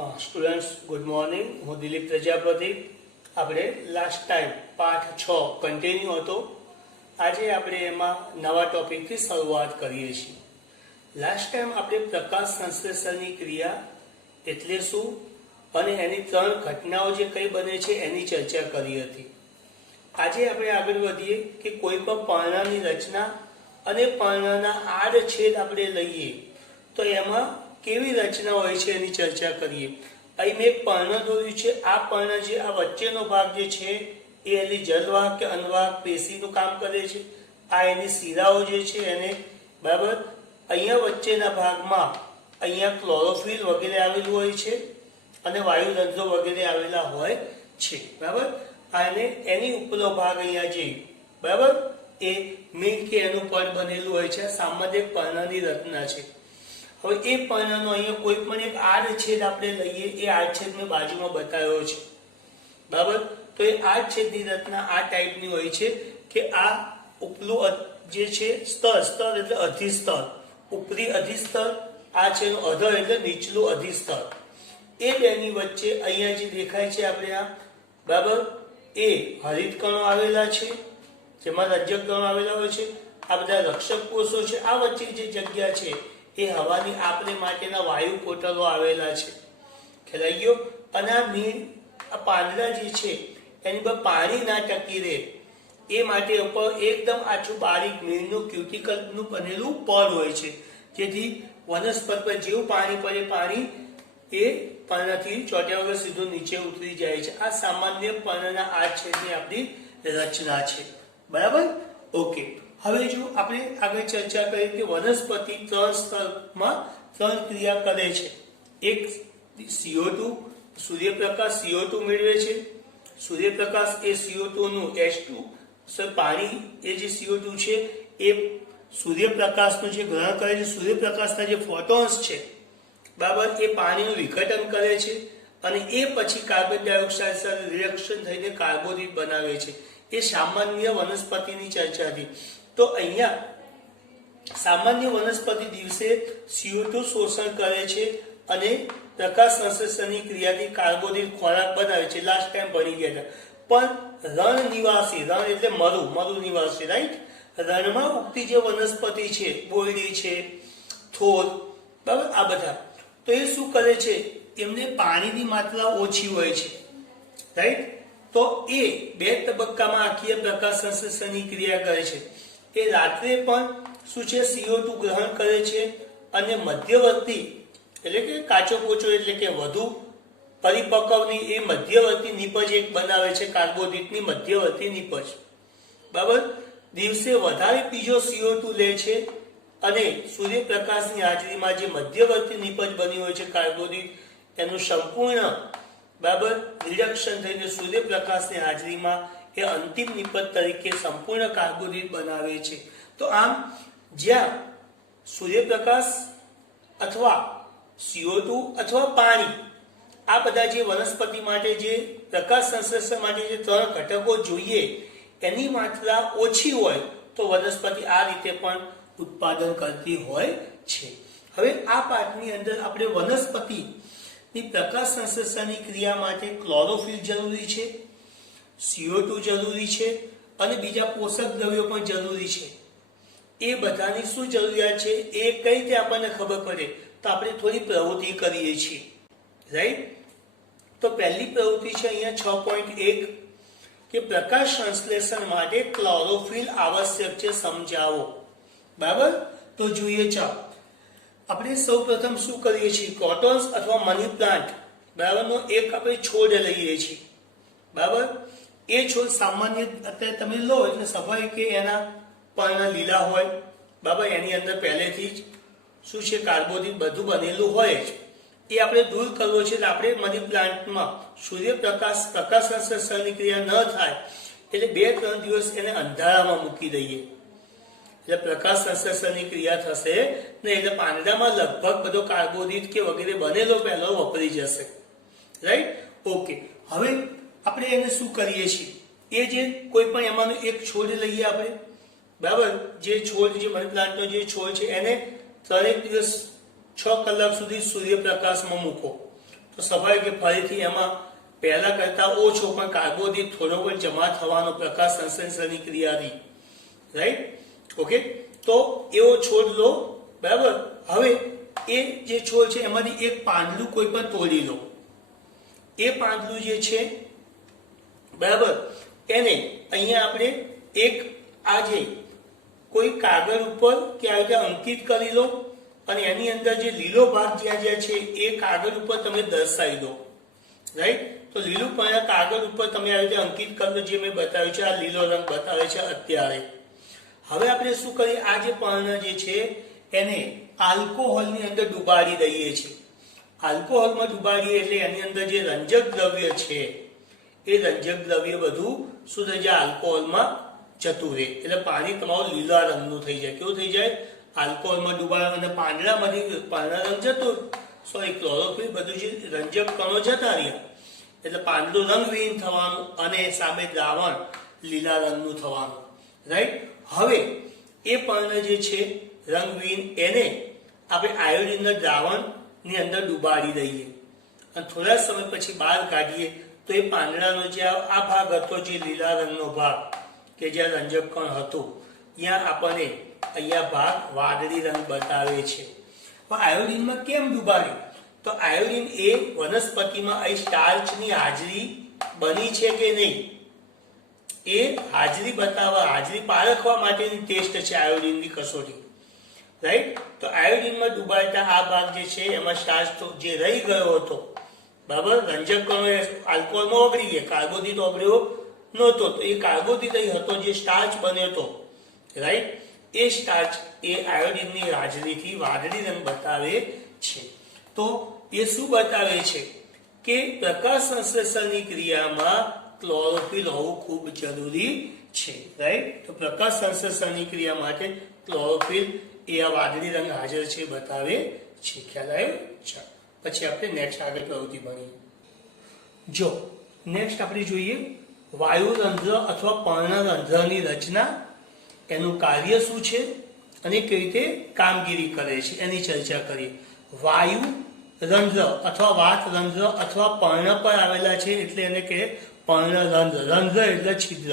Students good morning, હું દિલીપ પ્રજાપતિ. આપણે last time પાઠ 6 કન્ટિન્યુ હતો. આજે આપણે એમાં નવા ટોપિકથી શરૂઆત કરીએ છીએ. લાસ્ટ ટાઈમ આપણે પ્રકાશ સંશ્લેષણની ક્રિયા એટલે શું અને એની 3 ઘટનાઓ જે કઈ બને છે એની ચર્ચા કરી હતી. આજે આપણે આગળ વધીએ કે કોઈ પણ પર્ણની રચના અને પર્ણના આડછેદ આપણે લઈએ તો એમાં કેવી રચના હોય છે એની ચર્ચા કરીએ. અહીં મેં એક પર્ણ દોર્યું છે. આ પર્ણ જે આ વચ્ચેનો ભાગ જે છે એ એની જલવાહક કે અન્નવાહક પેશીનું કામ કરે છે. આ એની શિરાઓ જે છે એને બરાબર અહીંયા વચ્ચેના ભાગમાં અહીંયા ક્લોરોફિલ વગેરે આવેલું હોય છે અને વાયુરંધ્રો વગેરે આવેલા હોય છે. બરાબર અને એની ઉપરનો ભાગ અહીંયા જે બરાબર એ મીણ કે એનું પડ બનેલું હોય છે. સામાન્ય પર્ણની રચના છે. હવે એ પર્ણનો અહીંયા કોઈ પણ એક આડછેદ આપણે લઈએ. એ આડછેદ મેં બાજુમાં બતાવ્યો છે. બરાબર તો એ આડછેદની રચના આ ટાઈપની હોય છે કે આ ઉપલું જે છે સ્તર એટલે અધિસ્તર, ઉપરી અધિસ્તર, આ છે અધર એટલે નીચલું અધિસ્તર. એ બેની વચ્ચે અહીંયા જે દેખાય છે આપણે આ બરાબર એ હરિત કણો આવેલા છે જેમાં રજક કણો આવેલા હોય છે. આ બધા રક્ષક કોષો છે. આ વચ્ચે જે જગ્યા છે એ હવાની આપલે માટેના વાયુ કોટરો આવેલા છે. ખ્યાલ ગયો. અને આ મીણ આ પાંદડા જે છે એની પર પાણી ના ટકી રહે એ માટે ઉપર એકદમ આછું બારીક મીણનું ક્યુટિકલનું બનેલું પડ હોય છે, જેથી વનસ્પતિ પર જેવું પાણી પડે પાણી એ પર્ણથી ચોટ્યા વગર સીધું નીચે ઉતરી જાય છે. આ સામાન્ય પર્ણના આડછેદની આપણી રચના છે. બરાબર ઓકે. હવે જો આપણે આગળ ચર્ચા કરીએ કે વનસ્પતિ 3 સ્તરમાં 3 ક્રિયા કરે છે. એક CO2 સૂર્યપ્રકાશ CO2 મેળવે છે. સૂર્યપ્રકાશ એ CO2 નું H2 પાણી એ જે CO2 છે એ સૂર્યપ્રકાશનું જે ગ્રહણ કરે છે. સૂર્યપ્રકાશના જે ફોટોન્સ છે બરાબર એ પાણીનું વિઘટન કરે છે અને એ પછી કાર્બન ડાયોક્સાઇડ સાથે રિએક્શન થઈને કાર્બોદિત બનાવે છે. એ સામાન્ય વનસ્પતિની ચર્ચા હતી. તો અહીંયા સામાન્ય વનસ્પતિ દિવસે CO2 શોષણ કરે છે અને પ્રકાશ સંશ્લેષણની ક્રિયાથી કાર્બોદિત ખોરાક બનાવે છે. લાસ્ટ ટાઈમ ભણી ગયા હતા. પણ રણ નિવાસી, રણ એટલે મરુ નિવાસી, રાઈટ, રણમાં ઉગતી જે વનસ્પતિ છે, બોયડી છે, થોર, બરાબર આ બધા, તો એ શું કરે છે એમને પાણીની માત્રા ઓછી હોય છે, રાઈટ. તો એ 2 તબક્કામાં આખી પ્રકાશ સંશ્લેષણની ક્રિયા કરે છે. એ રાત્રે પણ શું છે CO2 ગ્રહણ કરે છે અને મધ્યવર્તી એટલે કે કાચો પોચો એટલે કે વધુ પરિપક્વની એ મધ્યવર્તી નિપજ એક બનાવે છે, કાર્બોદિતની મધ્યવર્તી નિપજ. બરાબર દિવસે વધારે પીજો CO2 લે છે અને સૂર્યપ્રકાશની હાજરીમાં જે મધ્યવર્તી નિપજ બની હોય છે કાર્બોદિત એનું સંપૂર્ણ બરાબર રિડક્શન થઈને સૂર્યપ્રકાશની હાજરીમાં એ અંતિમ નિપજ તરીકે સંપૂર્ણ કાર્બોદિત બનાવે છે. તો આમ જ્યાં સૂર્યપ્રકાશ અથવા CO2 અથવા પાણી આ બધા જે વનસ્પતિ માટે જે પ્રકાશ સંશ્લેષણ માટે જે 3 ઘટકો જોઈએ એની માત્રા ઓછી હોય તો વનસ્પતિ આ રીતે પણ ઉત્પાદન કરતી હોય છે. હવે આ પાઠની અંદર આપણે વનસ્પતિની પ્રકાશ સંશ્લેષણની ક્રિયા માટે ક્લોરોફિલ જરૂરી છે, CO2 જરૂરી છે અને બીજા પોષક દ્રવ્યો પણ જરૂરી છે. એ બધાની શું જરૂરિયાત છે એ કઈ રીતે આપણને ખબર પડે તો આપણે થોડી પ્રવૃત્તિ કરીએ છીએ, રાઈટ. તો પહેલી પ્રવૃત્તિ છે અહીંયા 6.1 કે પ્રકાશ સંશ્લેષણ માટે ક્લોરોફિલ આવશ્યક છે, સમજાવો. બરાબર તો જોઈએ. ચાલો આપણે સૌપ્રથમ શું કરીએ છીએ, કોટન્સ અથવા મની પ્લાન્ટ બરાબરનો એક આપણે છોડ લઈએ છીએ. બરાબર એ છોડ સામાન્ય અત્યારે તમે લો એટલે સ્વાભાવિક કે એના પર્ણ લીલા હોય. બરાબર એની અંદર પહેલેથી જ શું છે કાર્બોદિત બધું બનેલું હોય જ. એ આપણે દૂર કરવો છે. એટલે આપણે મની પ્લાન્ટમાં સૂર્યપ્રકાશ પ્રકાશ સંશ્લેષણની ક્રિયા ન થાય એટલે 2-3 દિવસ એને અંધારામાં મૂકી દઈએ એટલે પ્રકાશ સંશ્લેષણની ક્રિયા થશે ને એટલે પાંદડામાં લગભગ બધો કાર્બોદિત કે વગેરે બનેલો પહેલો વપરી જશે, રાઈટ. ઓકે. હવે આપણે એને શું કરીએ છીએ એ જે કોઈ પણ એમાંનો એક છોડ લઈએ આપણે. બરાબર જે છોડ જે મની પ્લાન્ટનો જે છોડ છે એને 3 દિવસ 6 કલાક સુધી સૂર્યપ્રકાશમાં મૂકો તો તો સ્વાભાવિક કે ફરીથી એમાં પહેલા કરતા ઓછો પણ કાર્બોદિત થોડો પણ જમા થવાનો પ્રકાશ સંશ્લેષણની ક્રિયાથી, રાઈટ? ઓકે, તો એવો છોડ લો, બરાબર. હવે એ જે છોડ છે એમાંથી એક પાંદડું કોઈ પણ તોડી લો. એ પાંદડું જે છે, બરાબર, એને અહીંયા આપણે એક આજે કોઈ કાગળ ઉપર કે આવી રીતે અંકિત કરી લો અને એની અંદર જે લીલો ભાગ જ્યાં જ્યાં છે એ કાગળ ઉપર તમે દર્શાવી દો, રાઈટ? તો લીલું પણ કાગળ ઉપર તમે આવી રીતે અંકિત કરી દો, જે મેં બતાવ્યું છે. આ લીલો રંગ બતાવે છે અત્યારે. હવે આપણે શું કરીએ, આ જે પર્ણ જે છે એને આલ્કોહોલની અંદર ડુબાડી દઈએ છીએ. આલ્કોહોલમાં ડુબાડીએ એટલે એની અંદર જે રંજક દ્રવ્ય છે એ રંજક દ્રવ્ય બધું શું થઈ જાય, આલ્કોહોલમાં જતું રહે. એટલે પાણી તમારું લીલા રંગનું થઈ જાય. કેવું થઈ જાય? આલ્કોહોલમાં ડુબાડો અને પાંદડામાંથી પાંદડા રંગ જતો, સોરી ક્લોરોફિલ બધું જે રંજક કણો જતા રહ્યા એટલે પાંદડું રંગવિહીન થવાનું અને સામે દ્રાવણ લીલા રંગનું થવાનું, રાઈટ? હવે એ પર્ણ જે છે રંગવિહીન એને આપણે આયોડિનના દ્રાવણની અંદર ડુબાડી દઈએ અને થોડા સમય પછી બહાર કાઢીએ તો એ પાંદડાનો જે આ ભાગ હતો, જે લીલા રંગનો ભાગ કે જ્યાં રંજક કણ હતો, ત્યાં આપણને અહીંયા ભાગ વાદળી રંગ બતાવે છે. પણ આયોડિનમાં કેમ ડુબાડ્યું? તો આયોડિન એ વનસ્પતિમાં અહીં સ્ટાર્ચની હાજરી બની છે કે નહીં એ હાજરી બતાવવા, હાજરી પારખવા માટેની ટેસ્ટ છે આયોડિનની કસોટી, રાઈટ? તો આયોડિનમાં ડુબાડતા આ ભાગ જે છે એમાં સ્ટાર્ચ તો જે રહી ગયો હતો, બરાબર, રંજક કણો આલ્કોહોલમાં ઓગળી ગયા, કાર્બોદિત ઓગળ્યો નહોતો, તો એ કાર્બોદિત હતો જે સ્ટાર્ચ બન્યો હતો, રાઈટ? એ સ્ટાર્ચ એ આયોડિનની હાજરીથી વાદળી રંગ બતાવે છે. તો એ શું બતાવે છે કે પ્રકાશ સંશ્લેષણની ક્રિયામાં ક્લોરોફિલ હોવું ખૂબ જરૂરી છે, રાઈટ? તો પ્રકાશ સંશ્લેષણની ક્રિયા માટે ક્લોરોફિલ એ આ વાદળી રંગ હાજર છે બતાવે છે. ખ્યાલ આવ્યો? ચાલો પછી આપણે નેક્સ્ટ આગળ પ્રવૃત્તિ ભણીએ. જો નેક્સ્ટ આપણે જોઈએ વાયુરંધ્ર અથવા પર્ણરંધ્રની રચના, એનું કાર્ય શું છે અને કેવી રીતે કામગીરી કરે છે એની ચર્ચા કરીએ. વાયુ રંધ્ર અથવા વાતરંધ્ર અથવા પર્ણ પર આવેલા છે એટલે એને કહે પર્ણરંધ્ર. રંધ્ર એટલે છિદ્ર.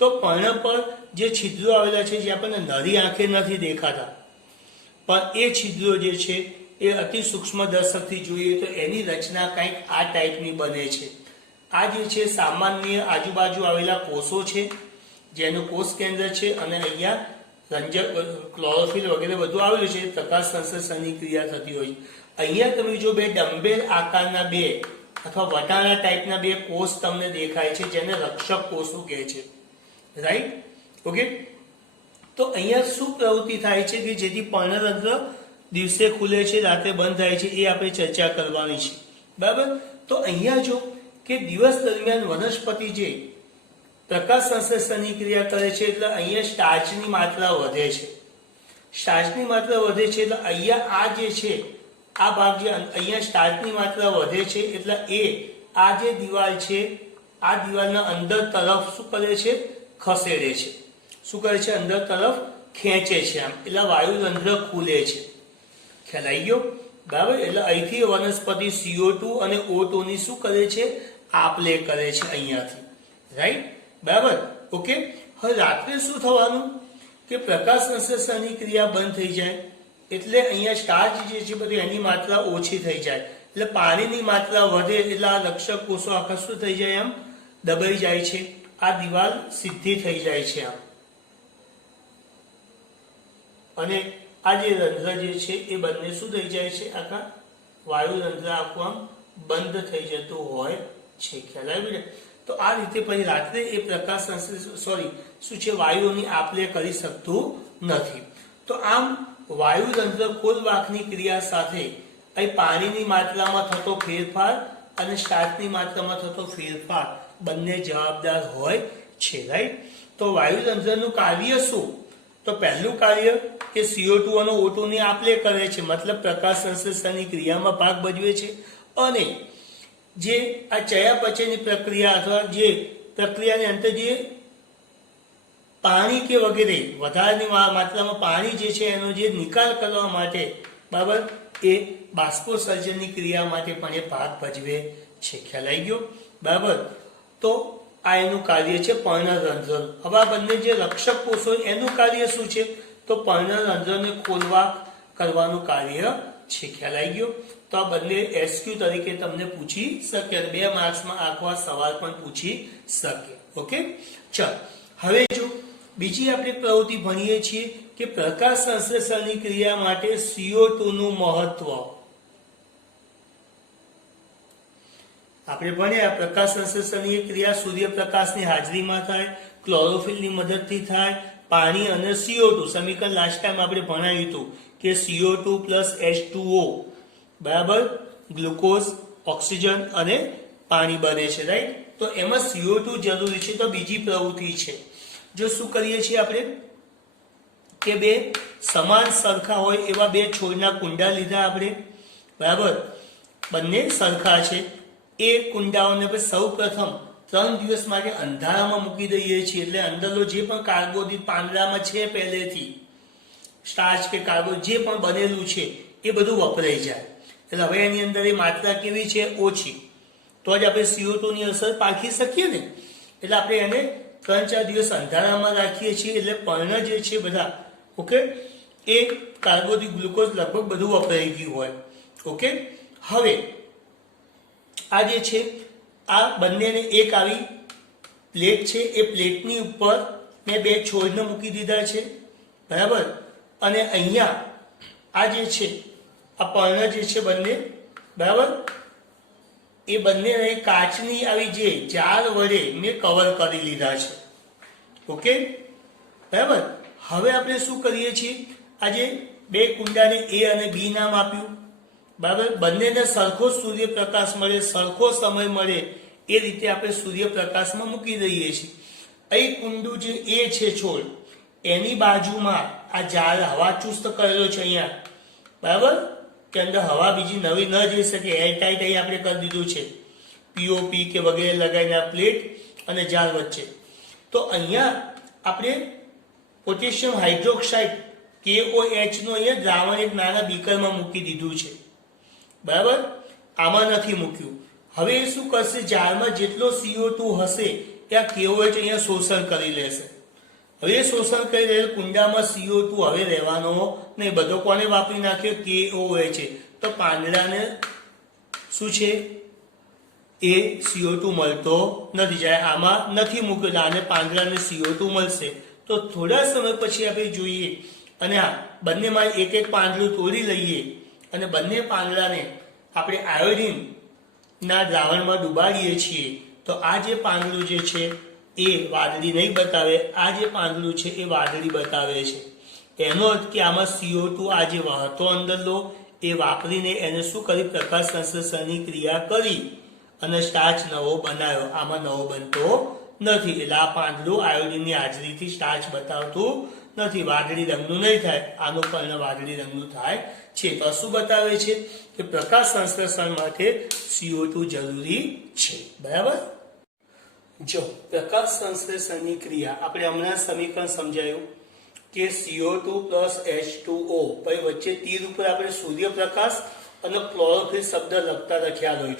તો પર્ણ પર જે છિદ્રો આવેલા છે જે આપણને નરી આંખે નથી દેખાતા, પણ એ છિદ્રો જે છે એ અતિ સૂક્ષ્મ દર્શકથી જોઈએ તો એની રચના કંઈક આ ટાઈપની બને છે. આ જે છે સામાન્ય આજુબાજુ આવેલા કોષો છે જેનું કોષ કેન્દ્ર છે અને અહીંયા રંજક ક્લોરોફિલ વગેરે બધું આવેલું છે. પ્રકાશ સંશ્લેષણની ક્રિયા થતી હોય. અહીંયા તમે જો બે ડમ્બેલ આકારના બે અથવા વટાણા ટાઈપના બે કોષ તમને દેખાય છે જેને રક્ષક કોષો કહે છે, રાઈટ? ઓકે, તો અહીંયા શું પ્રવૃત્તિ થાય છે કે જેથી પર્ણરંધ્ર દિવસે ખુલે છે રાત્રે બંધ થાય છે એ આપણે ચર્ચા કરવાની છે, બરાબર? તો અહીંયા જો કે દિવસ દરમિયાન વનસ્પતિ જે પ્રકાશ સંશ્લેષણની ક્રિયા કરે છે એટલે અહીંયા સ્ટાર્ચની માત્રા વધે છે. સ્ટાર્ચની માત્રા વધે છે એટલે અહીંયા આ જે છે આ ભાગ જે અહીંયા સ્ટાર્ચની માત્રા વધે છે એટલે એ આ જે દિવાલ છે આ દિવાલના અંદર તરફ શું કરે છે? ખસેડે છે. શું કરે છે? અંદર તરફ ખેંચે છે આમ, એટલે વાયુરંધ્ર ખુલે છે. ખ્યાલ આવી ગયો? બરાબર. એટલે અહીંથી વનસ્પતિ CO2 અને O2 ની શું કરે છે? આપ-લે કરે છે અહીંયાથી, રાઈટ? બરાબર. ઓકે, હવે રાત્રે શું થવાનું કે પ્રકાશ સંશ્લેષણની ક્રિયા બંધ થઈ જાય એટલે અહીંયા સ્ટાર્ચ જે છે બધું એની માત્રા ઓછી થઈ જાય એટલે પાણીની માત્રા વધે એટલે આ રક્ષક કોષો આખા શું થઈ જાય? આમ દબાઈ જાય છે. આ દિવાલ સીધી થઈ જાય છે આમ, અને આ જે રંધ્ર જે છે એ બંને શું થઈ જાય છે? આખા વાયુરંધ્ર આખું આમ બંધ થઈ જતું હોય છે. ખ્યાલ આવ્યો ને? તો આ રીતે પછી રાત્રે એ પ્રકાશ શું છે? વાયુઓની આપ-લે કરી શકતું નથી. તો આમ વાયુરંધ્ર ખોલવાકની ક્રિયા સાથે અહીં પાણીની માત્રામાં થતો ફેરફાર અને સ્ટાર્ચની માત્રામાં થતો ફેરફાર બંને જવાબદાર હોય છે, રાઈટ? તો વાયુરંધ્રનું કાર્ય શું? તો પહેલું કાર્ય કે CO2 અને O2 ની આપ-લે કરે છે, મતલબ પ્રકાશ સંશ્લેષણની ક્રિયામાં ભાગ ભજવે છે. અને જે આ ચયાપચયની પ્રક્રિયા અથવા જે પ્રક્રિયાની અંતે જે પાણી કે વગેરે વધારાની માત્રામાં પાણી જે છે એનો જે નિકાલ કરવા માટે, બરાબર, એ બાષ્પોત્સર્જનની ક્રિયા માટે પણ એ ભાગ ભજવે છે. ખ્યાલ આવી ગયો? બરાબર. તો આ એનું કાર્ય છે પર્ણરંધ્ર. હવે આ બંને જે રક્ષક કોષો એનું કાર્ય શું છે? તો પર્ણરંધ્રને ખોલવા કરવાનું કાર્ય છે. ખ્યાલ આવી ગયો? તો આ બંને એસક્યુ તરીકે તમને પૂછી શકે, 2 માર્ક્સમાં આખો સવાલ પણ પૂછી શકે. ઓકે, ચાલ હવે જો બીજી આપણે પ્રવૃત્તિ ભણીએ છીએ કે પ્રકાશ સંશ્લેષણની ક્રિયા માટે CO2 નું મહત્વ. આપણે ભણ્યા પ્રકાશ સંશ્લેષણની ક્રિયા સૂર્યપ્રકાશની હાજરીમાં થાય, ક્લોરોફિલની મદદથી થાય, પાણી અને CO2. સમીકરણ લાસ્ટ ટાઈમ આપણે ભણાવ્યું હતું કે CO2 + H2O બરાબર ગ્લુકોઝ, ઓક્સિજન અને પાણી બને છે. રાઈટ? તો એમાં CO2 જરૂરી છે. તો બીજી પ્રવૃત્તિ છે, જો શું કરીએ છીએ આપણે કે 2 સમાન સરખા હોય એવા 2 છોડના કુંડા લીધા આપણે. બરાબર, બંને સરખા છે. એ કુંડાઓને સૌ પ્રથમ 3 દિવસ માટે અંધારામાં મૂકી દઈએ છીએ. એટલે અંદરનો જે પણ કાર્બોદિત પાંદડામાં છે પહેલેથી સ્ટાર્ચ કે કાર્બો જે પણ બનેલું છે એ બધું વપરાઈ જાય. એટલે હવે એની અંદર એ માત્રા કેવી છે? ઓછી. તો જ આપણે CO2 ની અસર પારખી શકીએ ને. એટલે આપણે એને 3-4 દિવસ અંધારામાં રાખીએ છીએ. એટલે પર્ણ જે છે બધા, ઓકે, એ કાર્બોદિત ગ્લુકોઝ લગભગ બધું વપરાઈ ગયું હોય. ઓકે, હવે આ જે છે આ બંનેને એક આવી પ્લેટ છે, એ પ્લેટની ઉપર મેં 2 છોડને મૂકી દીધા છે. બરાબર, અને અહીંયા આ જે છે આ પર્ણ જે છે બંને, બરાબર, એ બંને કાચની આવી જે જાર વડે મેં કવર કરી લીધા છે. ઓકે, બરાબર. હવે આપણે શું કરીએ છીએ? આજે 2 કુંડાને A અને B નામ આપ્યું. બરાબર, બંનેને સરખો સૂર્યપ્રકાશ મળે, સરખો સમય મળે એ રીતે આપણે સૂર્યપ્રકાશમાં મૂકી દઈએ છીએ. અહીં કુંડું જે A છે છોડ, એની બાજુમાં આ જાર હવા ચુસ્ત કરેલો છે અહીંયા. બરાબર, કે અંદર હવા બીજી નવી ન જઈ શકે, એરટાઈટ અહીં આપણે કરી દીધું છે. POP કે વગેરે લગાવીને આ પ્લેટ અને જાર વચ્ચે. તો અહીંયા આપણે પોટેશિયમ હાઇડ્રોક્સાઇડ KOH નું અહીંયા દ્રાવણ એક નાના બીકરમાં મૂકી દીધું છે. બરાબર, આમાં નથી મૂક્યું. હવે એ શું કરશે? જારમાં જેટલો CO2 હશે ત્યાં KOH અહીંયા શોષણ કરી લેશે. હવે એ શોષણ કરી રહેલ કુંડામાં CO2 હવે રહેવાનો નહીં. બધો કોને વાપરી નાખ્યો? KOH છે. તો પાંદડાને શું છે? એ CO2 મળતો નથી. જાય આમાં નથી મૂક્યો, આને પાંદડાને CO2 મળશે. તો થોડા સમય પછી આપણે જોઈએ અને આ બંનેમાં એક પાંદડું તોડી લઈએ અને બંને પાંદડાને આપણે આયોડિન ના દ્રાવણમાં ડુબાડીએ છીએ. તો આ જે પાંદડું જે છે એ વાદળી નહીં બતાવે, આ જે પાંદડું છે એ વાદળી બતાવે છે. એનો અર્થ કે આમાં CO2 આ જે વહતો અંદર લો એ વાપરીને એને શું કરી? પ્રકાશ સંશ્લેષણની ક્રિયા કરી અને સ્ટાર્ચ નવો બનાવ્યો. આમાં નવો બનતો નથી. એટલે આ પાંદડું આયોડિનની હાજરીથી સ્ટાર્ચ બતાવતું નથી. વાદળી રંગનું નહીં થાય, આનું પણ વાદળી રંગનું થાય છે. તો શું બતાવે છે? કે પ્રકાશ સંશ્લેષણ માટે CO2 જરૂરી છે. બરાબર. જો પ્રકાશ સંશ્લેષણની ક્રિયા આપણે હમણાં સમીકરણ સમજાયું કે CO2 + H2O, પછી વચ્ચે તીર ઉપર આપણે સૂર્યપ્રકાશ અને ક્લોરોફિલ શબ્દ લખતા લખ્યા હોય.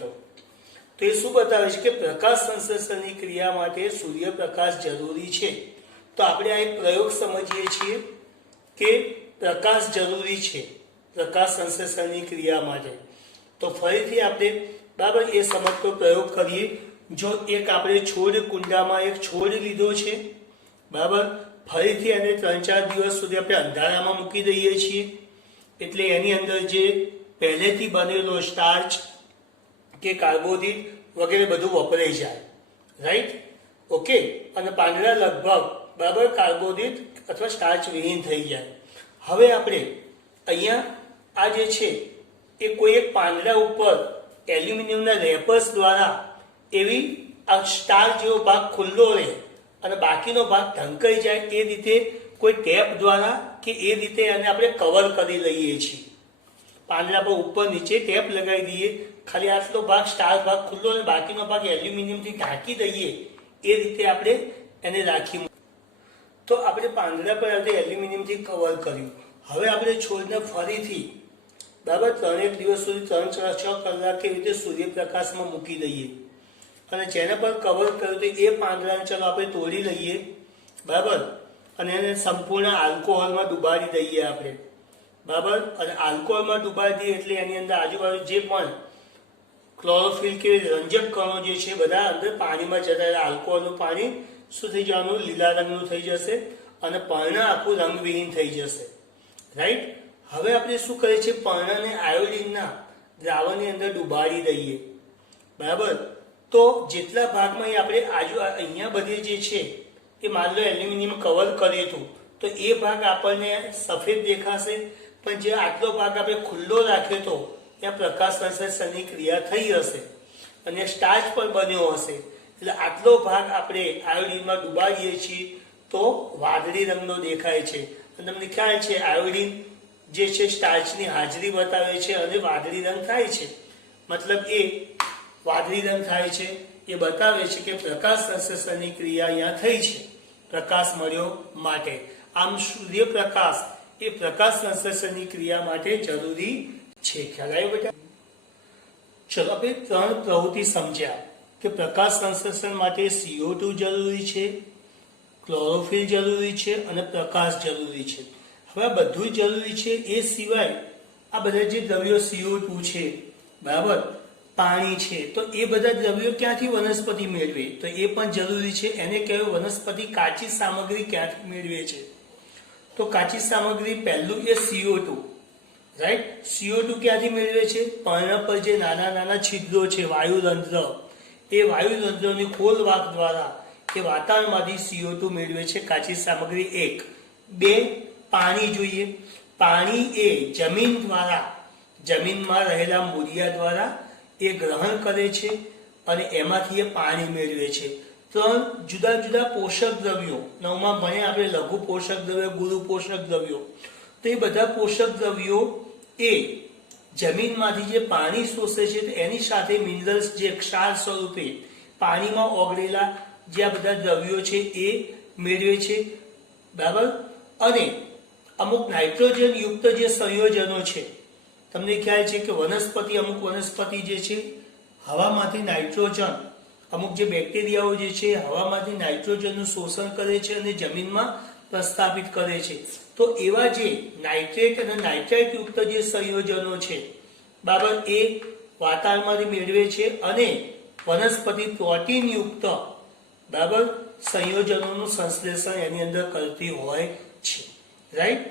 તો એ શું બતાવે છે કે પ્રકાશ સંશ્લેષણની ક્રિયા માટે સૂર્યપ્રકાશ જરૂરી છે. તો આપણે આ એક પ્રયોગ સમજીએ છીએ કે પ્રકાશ જરૂરી છે પ્રકાશ સંશ્લેષણની ક્રિયા માટે. તો ફરીથી આપણે બરાબર એ સમજતો પ્રયોગ કરીએ. જો એક આપણે છોડ કુંડામાં એક છોડ લીધો છે, બરાબર, ફરીથી એને 3-4 દિવસ સુધી આપણે અંધારામાં મૂકી દઈએ છીએ. એટલે એની અંદર જે પહેલેથી બનેલો સ્ટાર્ચ કે કાર્બોદિત વગેરે બધું વપરાઈ જાય. રાઈટ? ઓકે, અને પાંદડા લગભગ બરાબર કાર્બોદિત અથવા સ્ટાર્ચ વિહીન થઈ જાય. હવે આપણે અહીંયા આ જે છે એ કોઈ એક પાંદડા ઉપર એલ્યુમિનિયમના રેપર્સ દ્વારા એવી આ સ્ટાર જેવો ભાગ ખુલ્લો રહે અને બાકીનો ભાગ ઢંકાઈ જાય એ રીતે કોઈ ટેપ દ્વારા કે એ રીતે એને આપણે કવર કરી લઈએ છીએ. પાંદડા પર ઉપર નીચે ટેપ લગાવી દઈએ, ખાલી આટલો ભાગ સ્ટાર ભાગ ખુલ્લો અને બાકીનો ભાગ એલ્યુમિનિયમથી ઢાંકી દઈએ. એ રીતે આપણે એને રાખી. તો આપણે પાંદડા પર એલ્યુમિનિયમથી કવર કર્યું. હવે આપણે છોડને ફરીથી બરાબર 3 દિવસ સુધી 3-6 કલાક કેવી રીતે સૂર્યપ્રકાશમાં મૂકી દઈએ અને જેના પર કવર કર્યું તો એ પાંદડાને ચાલો આપણે તોડી લઈએ, બરાબર, અને એને સંપૂર્ણ આલ્કોહોલમાં ડુબાડી દઈએ આપણે, બરાબર. અને આલ્કોહોલમાં ડુબાડી દઈએ એટલે એની અંદર આજુબાજુ જે પણ ક્લોરોફિલ કે રંજક કણો જે છે બધા અંદર પાણીમાં જતા રહે. આલ્કોહોલનું પાણી શું થઈ જવાનું? લીલા રંગનું થઈ જશે અને પર્ણ આખું રંગવિહીન થઈ જશે, રાઈટ. હવે આપણે શું કરીએ છીએ? પર્ણને આયોડિનના દ્રાવણની અંદર ડુબાડી દઈએ, બરાબર. તો જેટલા ભાગમાં આપણે અહીંયા બધે જે છે એ માન લો એલ્યુમિનિયમ કવર કર્યું હતું તો એ ભાગ આપણને સફેદ દેખાશે, પણ જે આટલો ભાગ આપણે ખુલ્લો રાખ્યો હતો ત્યાં પ્રકાશ સંશ્લેષણની ક્રિયા થઈ હશે અને સ્ટાર્ચ પણ બન્યો હશે. એટલે આટલો ભાગ આપણે આયોડિનમાં ડુબાડીએ છીએ તો વાદળી રંગનો દેખાય છે. અને તમને ખ્યાલ છે આયોડિન જે છે સ્ટાર્ચની હાજરી બતાવે છે અને વાદળી રંગ થાય છે. મતલબ એ વાદળી રંગ થાય છે એ બતાવે છે કે પ્રકાશ સંશ્લેષણની ક્રિયા અહીંયા થઈ છે, પ્રકાશ મળ્યો માટે. આમ સૂર્યપ્રકાશ એ પ્રકાશ સંશ્લેષણની ક્રિયા માટે જરૂરી છે. ખ્યાલ આવ્યો બેટા? ચલો આપણે 3 પ્રવૃત્તિ સમજ્યા કે પ્રકાશ સંશ્લેષણ માટે CO2 જરૂરી છે, ક્લોરોફિલ જરૂરી છે અને પ્રકાશ જરૂરી છે. હવે આ બધું જરૂરી છે. એ સિવાય આ બધા જે દ્રવ્યો CO2 છે, બરાબર, પાણી છે, તો એ બધા દ્રવ્યો ક્યાંથી વનસ્પતિ મેળવે? તો એ પણ જરૂરી છે. એને કહેવાય વનસ્પતિ કાચી સામગ્રી ક્યાંથી મેળવે છે? તો કાચી સામગ્રી પહેલું એ CO2, રાઈટ. CO2 ક્યાંથી મેળવે છે? પર્ણ પર જે નાના નાના છિદ્રો છે, વાયુરંધ્ર, એ વાયુરંધ્રોની ખોલવાક દ્વારા એ વાતાવરણમાંથી CO2 મેળવે છે, કાચી સામગ્રી 1. 2, પાણી જોઈએ. પાણી એ જમીન દ્વારા, જમીનમાં રહેલા મૂળિયા દ્વારા એ ગ્રહણ કરે છે અને એમાંથી એ પાણી મેળવે છે. 3 જુદા જુદા પોષક દ્રવ્યો, 9માં ભણે આપણે લઘુ પોષક દ્રવ્યો, ગુરુ પોષક દ્રવ્યો. તો એ બધા પોષક દ્રવ્યો એ જમીનમાંથી જે પાણી શોષે છે તો એની સાથે મિનરલ્સ જે ક્ષાર સ્વરૂપે પાણીમાં ઓગળેલા જે આ બધા દ્રવ્યો છે એ મેળવે છે, બરાબર. અને અમુક નાઇટ્રોજન યુક્ત જે સંયોજનો છે, તમને ખ્યાલ છે કે વનસ્પતિ, અમુક વનસ્પતિ જે છે હવામાંથી નાઇટ્રોજન, અમુક જે બેક્ટેરિયાઓ જે છે હવામાંથી નાઇટ્રોજનનું શોષણ કરે છે અને જમીનમાં પ્રસ્થાપિત કરે છે. તો એવા જે નાઇટ્રેટ અને નાઇટ્રાઇટ યુક્ત જે સંયોજનો છે, બરાબર, એ વાતાવરણમાંથી મેળવે છે અને વનસ્પતિ પ્રોટીન યુક્ત, બરાબર, સંયોજનોનું સંશ્લેષણ એની અંદર કરતી હોય છે, રાઈટ.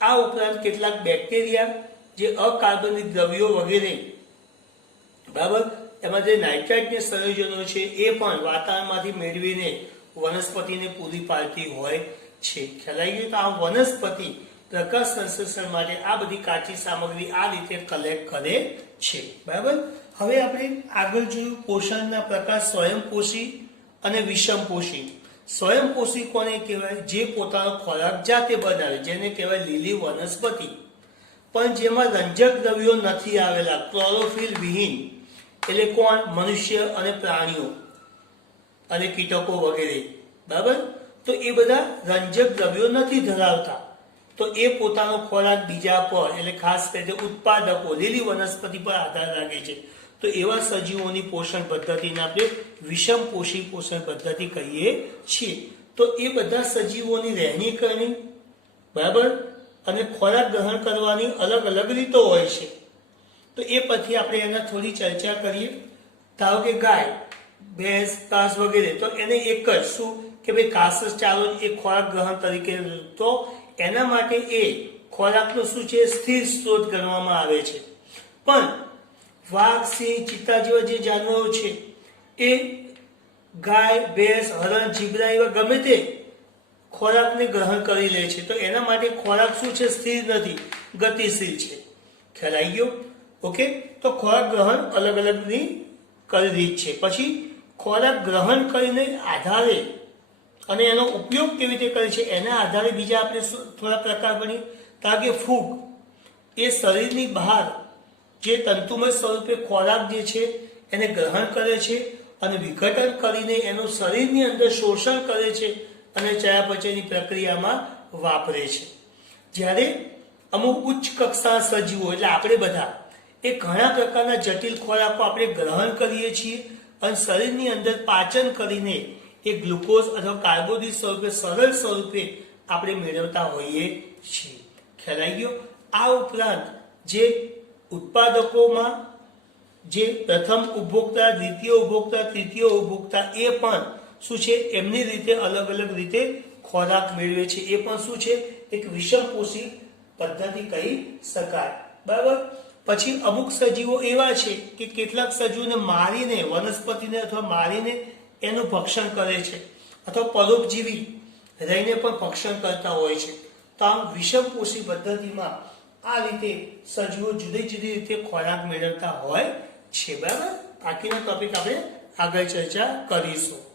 આ ઉપરાંત કેટલાક બેક્ટેરિયા જે અકાર્બનિક દ્રવ્યો વગેરે, બરાબર, એમાં જે નાઇટ્રાઇટના સંયોજનો છે એ પણ વાતાવરણમાંથી મેળવીને વનસ્પતિને પૂરી પાડતી હોય છે. ખ્યાલ આવી ગયો? તો આ વનસ્પતિ પ્રકાશ સંશ્લેષણ માટે આ બધી કાચી સામગ્રી આ રીતે કલેક્ટ કરે છે, બરાબર. હવે આપણે આગળ જોયું પોષણના પ્રકાર સ્વયંપોષી અને વિષમપોષી. સ્વયંપોષી કોને કહેવાય? જે પોતાનો ખોરાક જાતે બનાવે, જેને કહેવાય લીલી વનસ્પતિ, પણ જેમાં રંજક દ્રવ્યો નથી આવેલા, ક્લોરોફિલ વિહીન. એટલે કોણ? મનુષ્ય અને પ્રાણીઓ અને કીટકો વગેરે, બરાબર. તો એ બધા રંજક દ્રવ્યો નથી ધરાવતા, તો એ પોતાનો ખોરાક બીજા પર, એટલે ખાસ કરીને ઉત્પાદકો, લીલી વનસ્પતિ પર આધાર રાખે છે. તો એવા સજીવોની પોષણ પદ્ધતિને આપણે વિષમપોષી પોષણ પદ્ધતિ કહીએ છીએ. તો એ બધા સજીવોની રહેણી કરણી, બરાબર, અને ખોરાક ગ્રહણ કરવાની અલગ અલગ રીતો હોય છે. તો એ પછી આપણે એના થોડી ચર્ચા કરીએ. ધારો કે ગાય, ભેંસ, ઘાસ વગેરે, તો એને એક જ શું કે ભાઈ ઘાસ ચારો એ ખોરાક ગ્રહણ તરીકે, તો એના માટે એ ખોરાકનો શું છે? સ્થિર સ્ત્રોત ગણવામાં આવે છે. પણ વાઘ, સિંહ, ચિત્તા જેવા જે જાનવરો છે એ ગાય, ભેંસ, હરણ, જીબ્રા એવા ગમે તે ખોરાકને ગ્રહણ કરી લે છે. તો એના માટે ખોરાક શું છે? સ્થિર નથી, ગતિશીલ છે. ખ્યાલ આવી ગયો? ઓકે. તો ખોરાક ગ્રહણ અલગ અલગની કઈ રીત છે. પછી ખોરાક ગ્રહણ કરીને આધારે અને એનો ઉપયોગ કેવી રીતે કરે છે એના આધારે બીજા આપણે થોડા પ્રકાર બની. કારણ કે ફૂગ એ શરીરની બહાર જે તંતુમય સ્વરૂપે ખોરાક જે છે એને ગ્રહણ કરે છે અને વિઘટન કરીને એનું શરીરની અંદર શોષણ કરે છે અને ચયાપચયની પ્રક્રિયામાં વાપરે છે. જ્યારે અમુક ઉચ્ચ કક્ષા સજીવો એટલે આપણે બધા એ ઘણા પ્રકારના જટિલ ખોરાકો આપણે ગ્રહણ કરીએ છીએ અને શરીરની અંદર પાચન કરીને એ ગ્લુકોઝ અથવા કાર્બોદિત સ્વરૂપે સરળ સ્વરૂપે આપણે મેળવતા હોઈએ છીએ. ખ્યાલ આવી ગયો. આ ઉપરાંત જે ઉત્પાદકોમાં જે પ્રથમ ઉપભોક્તા, દ્વિતીય ઉપભોક્તા, તૃતીય ઉપભોક્તા એ પણ શું છે એમની રીતે અલગ અલગ રીતે ખોરાક મેળવે છે. એ પણ શું છે એક વિષમપોષી પદ્ધતિ કહી શકાય. બરાબર. પછી અમુક સજીવો એવા છે કે કેટલાક સજીવોને મારીને, વનસ્પતિને અથવા મારીને એનું ભક્ષણ કરે છે અથવા પરોપજીવી રહીને પણ ભક્ષણ કરતા હોય છે. તો આમ વિષમપોષી પદ્ધતિમાં આ રીતે સજીવો જુદી જુદી રીતે ખોરાક મેળવતા હોય છે. બરાબર. બાકીનો ટોપિક આપણે આગળ ચર્ચા કરીશું.